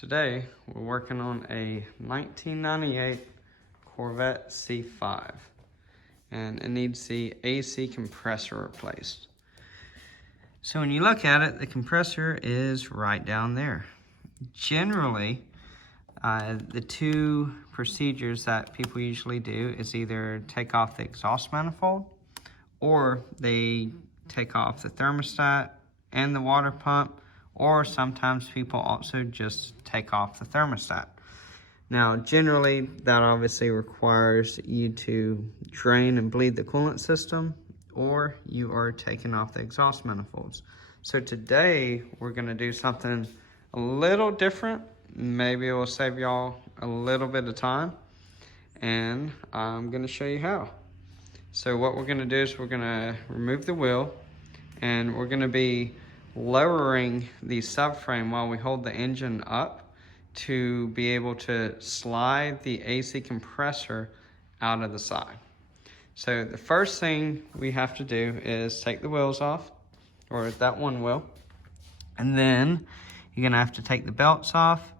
Today, we're working on a 1998 Corvette C5, and it needs the AC compressor replaced. So when you look at it, the compressor is right down there. Generally, the two procedures that people usually do is either take off the exhaust manifold, or they take off the thermostat and the water pump, or sometimes people also just take off the thermostat. Now, generally, that obviously requires you to drain and bleed the coolant system, or you are taking off the exhaust manifolds. So today, we're gonna do something a little different. Maybe it will save y'all a little bit of time, and I'm gonna show you how. So what we're gonna do is we're gonna remove the wheel, and we're gonna be lowering the subframe while we hold the engine up to be able to slide the AC compressor out of the side. So the first thing we have to do is take the wheels off, or that one wheel, and then you're gonna have to take the belts off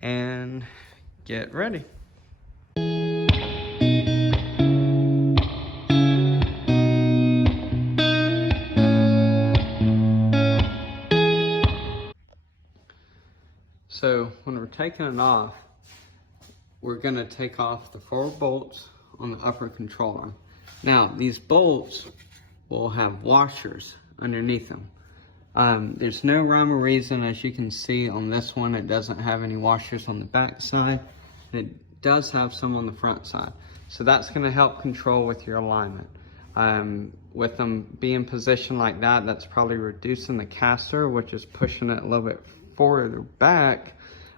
and get ready. So when we're taking it off, we're gonna take off the 4 bolts on the upper control arm. Now, these bolts will have washers underneath them. There's no rhyme or reason, as you can see on this one, it doesn't have any washers on the back side. It does have some on the front side. So that's gonna help control with your alignment. With them being positioned like that, that's probably reducing the caster, which is pushing it a little bit forward or back.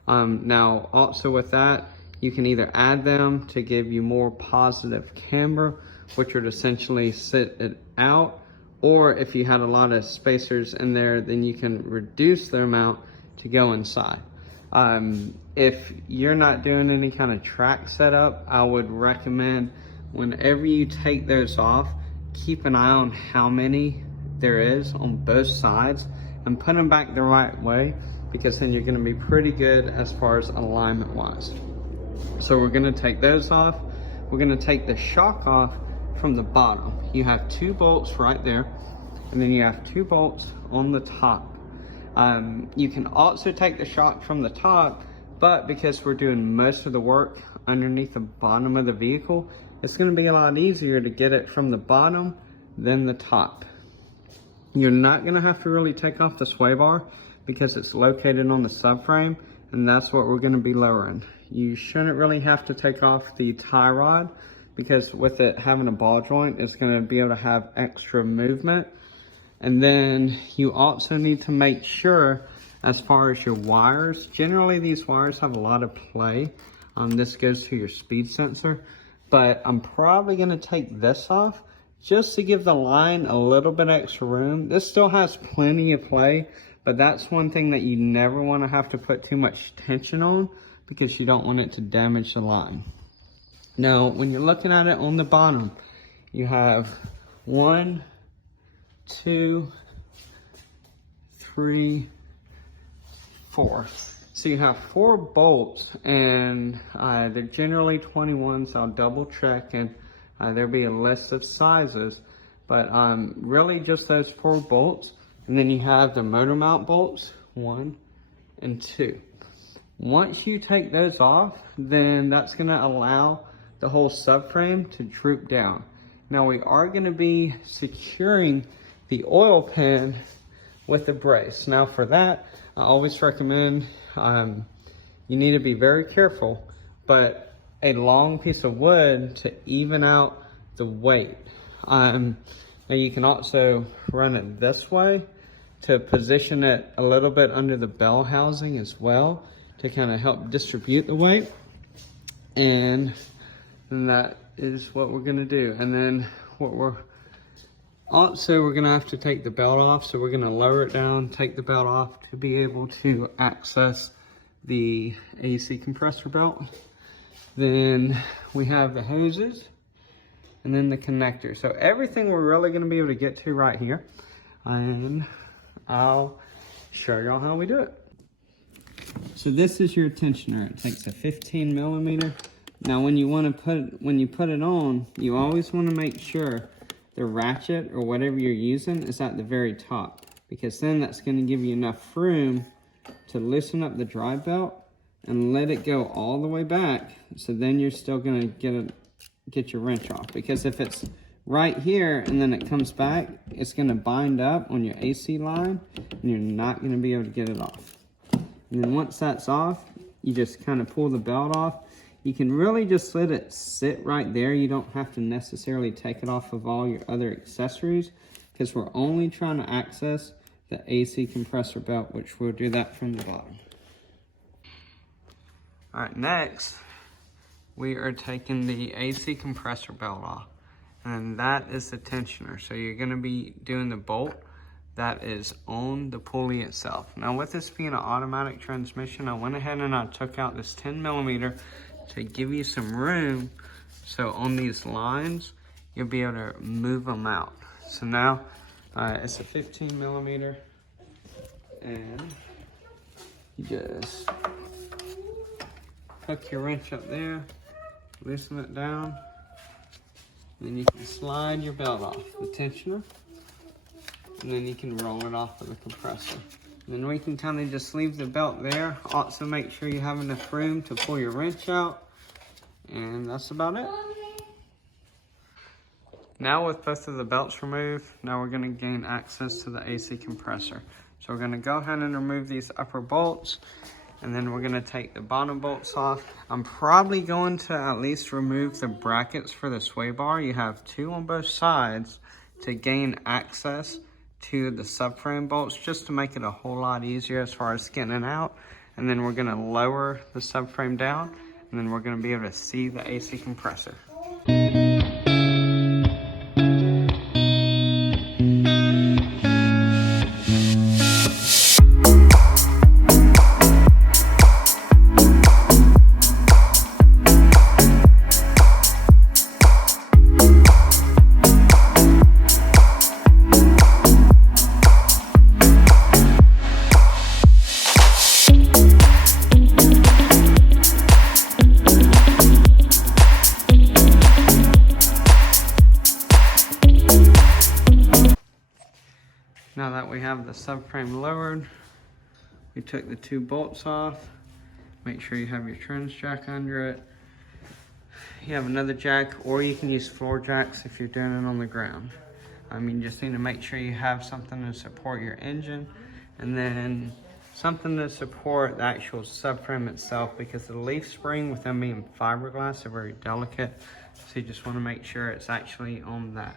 Now, also with that, you can either add them to give you more positive camber, which would essentially sit it out, or if you had a lot of spacers in there, then you can reduce their amount to go inside. If you're not doing any kind of track setup, I would recommend whenever you take those off, keep an eye on how many there is on both sides and put them back the right way, because then you're gonna be pretty good as far as alignment wise. So we're gonna take those off. We're gonna take the shock off from the bottom. You have 2 bolts right there, and then you have 2 bolts on the top. You can also take the shock from the top, but because we're doing most of the work underneath the bottom of the vehicle, it's gonna be a lot easier to get it from the bottom than the top. You're not gonna have to really take off the sway bar because it's located on the subframe, and that's what we're gonna be lowering. You shouldn't really have to take off the tie rod, because with it having a ball joint, it's gonna be able to have extra movement. And then you also need to make sure, as far as your wires, generally these wires have a lot of play. This goes to your speed sensor, but I'm probably gonna take this off just to give the line a little bit extra room. This still has plenty of play, but that's one thing that you never wanna have to put too much tension on, because you don't want it to damage the line. Now, when you're looking at it on the bottom, you have 1, 2, 3, 4. So you have 4 bolts, and they're generally 21s. I'll double check, and there'll be a list of sizes, but really just those 4 bolts. And then you have the motor mount bolts, 1 and 2. Once you take those off, then that's gonna allow the whole subframe to droop down. Now, we are gonna be securing the oil pan with the brace. Now for that, I always recommend, you need to be very careful, but a long piece of wood to even out the weight. Now you can also run it this way to position it a little bit under the bell housing as well, to kind of help distribute the weight. And that is what we're gonna do. And then we're gonna have to take the belt off. So we're gonna lower it down, take the belt off to be able to access the AC compressor belt. Then we have the hoses, and then the connector. So everything we're really gonna be able to get to right here. And I'll show y'all how we do it. So this is your tensioner. It takes a 15 millimeter. Now when you put it on, you always want to make sure the ratchet or whatever you're using is at the very top, because then that's going to give you enough room to loosen up the drive belt and let it go all the way back. So then you're still going to get your wrench off, because if it's right here and then it comes back, it's going to bind up on your AC line and you're not going to be able to get it off. And then once that's off, you just kind of pull the belt off. You can really just let it sit right there. You don't have to necessarily take it off of all your other accessories, because we're only trying to access the AC compressor belt, which we'll do that from the bottom. All right, next we are taking the AC compressor belt off, and that is the tensioner. So you're gonna be doing the bolt that is on the pulley itself. Now with this being an automatic transmission, I went ahead and I took out this 10 millimeter to give you some room, so on these lines you'll be able to move them out. So now it's a 15 millimeter, and you just hook your wrench up there, loosen it down, and then you can slide your belt off the tensioner, and then you can roll it off of the compressor. And then we can kind of just leave the belt there. Also make sure you have enough room to pull your wrench out, and that's about it. Now with both of the belts removed, now we're going to gain access to the AC compressor. So we're going to go ahead and remove these upper bolts, and then we're going to take the bottom bolts off. I'm probably going to at least remove the brackets for the sway bar. You have two on both sides to gain access to the subframe bolts, just to make it a whole lot easier as far as getting it out. And then we're going to lower the subframe down, and then we're going to be able to see the AC compressor. Now that we have the subframe lowered, we took the two bolts off. Make sure you have your trans jack under it. You have another jack, or you can use floor jacks if you're doing it on the ground. You just need to make sure you have something to support your engine, and then something to support the actual subframe itself, because the leaf spring, with them being fiberglass, are very delicate. So you just want to make sure it's actually on that.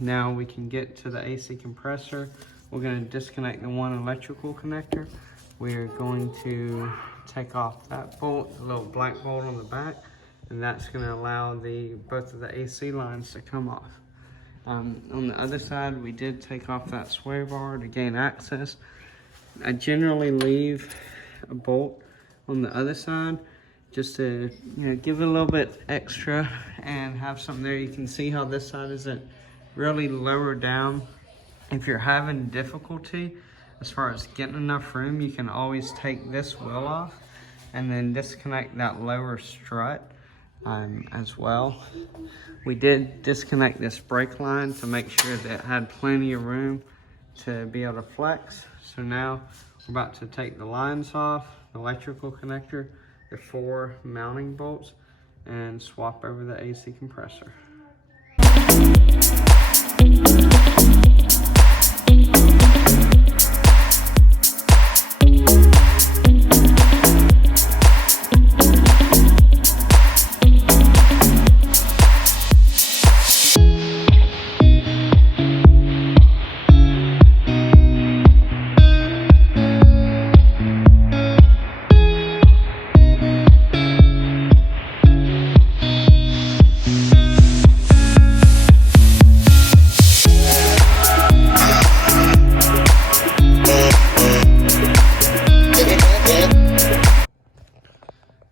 Now we can get to the AC compressor. We're going to disconnect the one electrical connector. We're going to take off that bolt, the little black bolt on the back, and that's going to allow both of the AC lines to come off. On the other side, we did take off that sway bar to gain access. I generally leave a bolt on the other side just to give it a little bit extra and have something there. You can see how this side isn't really lower down. If you're having difficulty as far as getting enough room, you can always take this wheel off and then disconnect that lower strut as well. We did disconnect this brake line to make sure that it had plenty of room to be able to flex. So now we're about to take the lines off, the electrical connector, the 4 mounting bolts, and swap over the AC compressor.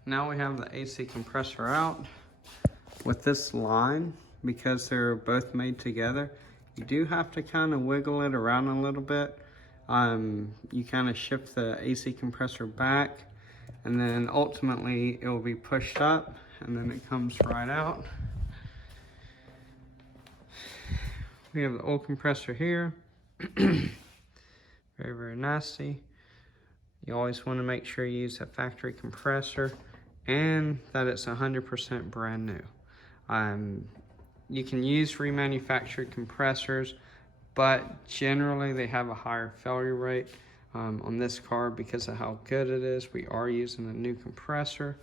Now we have the AC compressor out. With this line, because they're both made together, you do have to kind of wiggle it around a little bit You kind of shift the AC compressor back, and then ultimately it will be pushed up, and then it comes right out. We have the old compressor here. Very, very nasty. You always want to make sure you use a factory compressor and that it's 100% brand new. You can use remanufactured compressors, but generally they have a higher failure rate. On this car, because of how good it is, we are using a new compressor.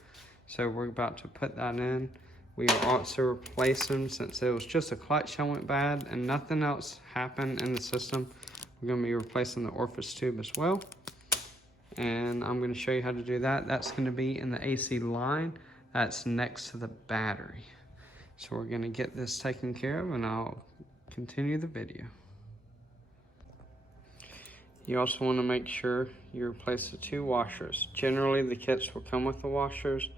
So we're about to put that in. We are also replacing, since it was just a clutch that went bad and nothing else happened in the system, we're going to be replacing the Orifice tube as well. And I'm going to show you how to do that. That's going to be in the AC line that's next to the battery. So we're going to get this taken care of, and I'll continue the video. You also want to make sure you replace the 2 washers. Generally the kits will come with the washers.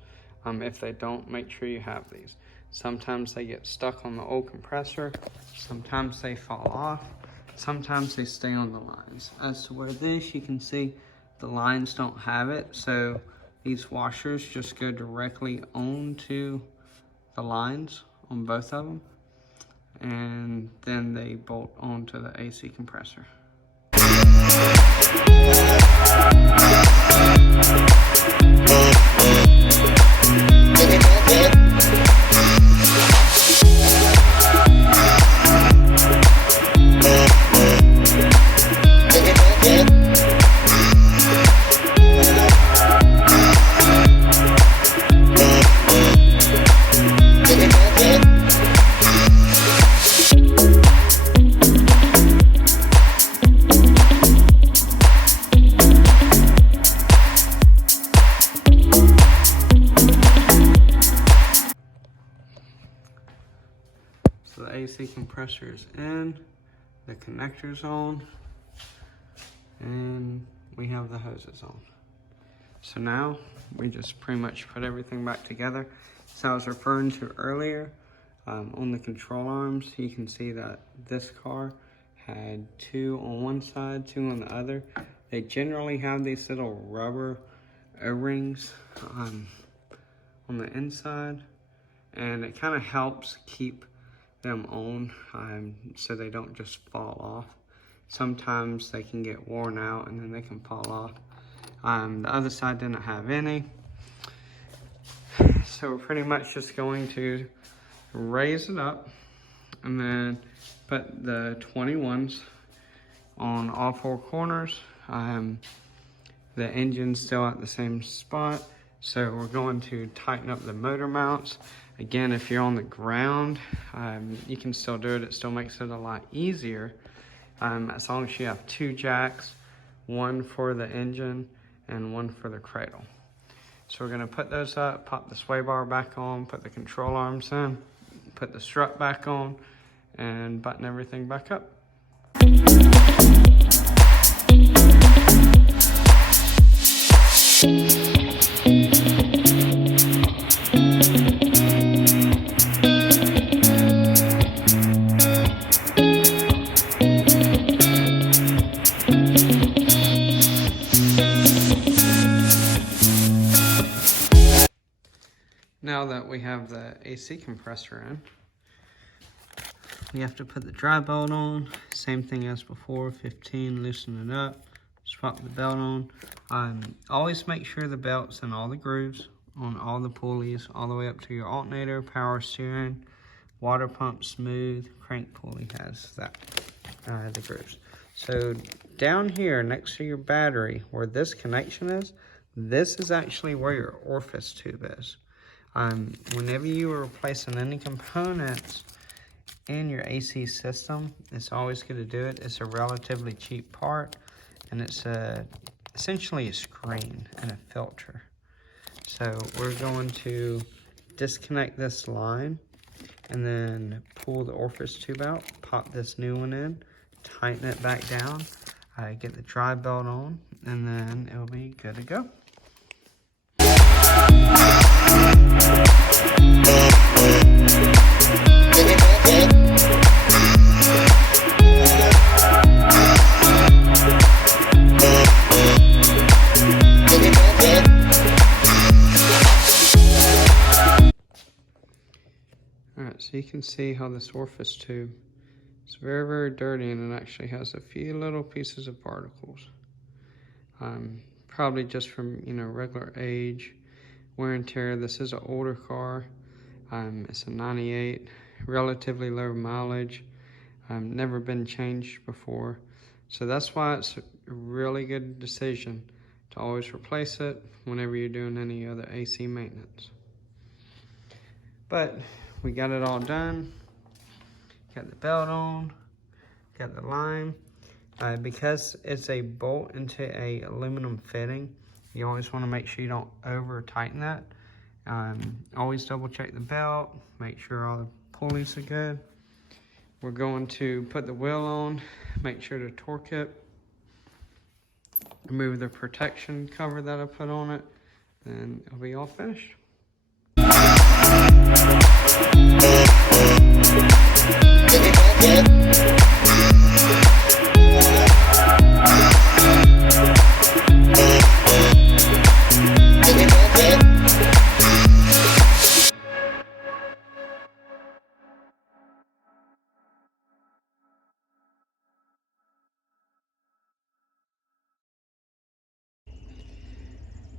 If they don't, make sure you have these. Sometimes they get stuck on the old compressor, sometimes they fall off, sometimes they stay on the lines. As to where this, you can see the lines don't have it, so these washers just go directly onto the lines on both of them, and then they bolt onto the AC compressor. So the AC compressor is in, the connector's on, and we have the hoses on. So now we just pretty much put everything back together. So I was referring to earlier, on the control arms, you can see that this car had 2 on one side, 2 on the other. They generally have these little rubber O-rings on the inside, and it kind of helps keep them on so they don't just fall off. Sometimes they can get worn out and then they can fall off. The other side didn't have any. So we're pretty much just going to raise it up and then put the 21s on all 4 corners. The engine's still at the same spot, so we're going to tighten up the motor mounts. Again, if you're on the ground, you can still do it. It still makes it a lot easier, as long as you have 2 jacks, 1 for the engine and 1 for the cradle. So we're gonna put those up, pop the sway bar back on, put the control arms in, put the strut back on, and button everything back up. Now that we have the AC compressor in, we have to put the dry belt on. Same thing as before, 15, loosen it up, swap the belt on. Always make sure the belt's in all the grooves, on all the pulleys, all the way up to your alternator, power steering, water pump, smooth, crank pulley has that, the grooves. So down here next to your battery, where this connection is, this is actually where your Orifice tube is. Whenever you are replacing any components in your AC system, it's always good to do it. It's a relatively cheap part, and it's essentially a screen and a filter. So we're going to disconnect this line and then pull the Orifice tube out, pop this new one in, tighten it back down, get the dry belt on, and then it'll be good to go. So you can see how this orifice tube is very, very dirty, and it actually has a few little pieces of particles. Probably just from, you know, regular age, wear and tear. This is an older car. It's a 98, relatively low mileage. Never been changed before. So that's why it's a really good decision to always replace it whenever you're doing any other AC maintenance. But we got it all done. Got the belt on, got the line. Because it's a bolt into a aluminum fitting, you always want to make sure you don't over tighten that. Always double check the belt, make sure all the pulleys are good. We're going to put the wheel on, make sure to torque it, remove the protection cover that I put on it, and it'll be all finished.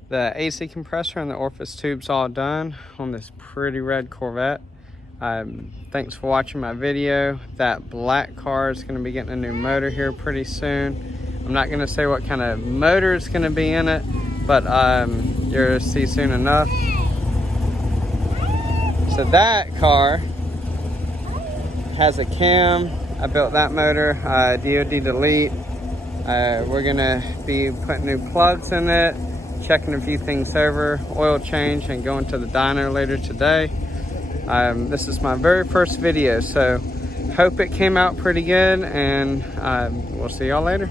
The AC compressor and the orifice tube's all done on this pretty red Corvette. Thanks for watching my video. That black car is going to be getting a new motor here pretty soon. I'm not going to say what kind of motor is going to be in it, but you're going to see soon enough. So that car has a cam. I built that motor, DOD delete. We're going to be putting new plugs in it, checking a few things over, oil change, and going to the dyno later today. This is my very first video, so hope it came out pretty good, and we'll see y'all later.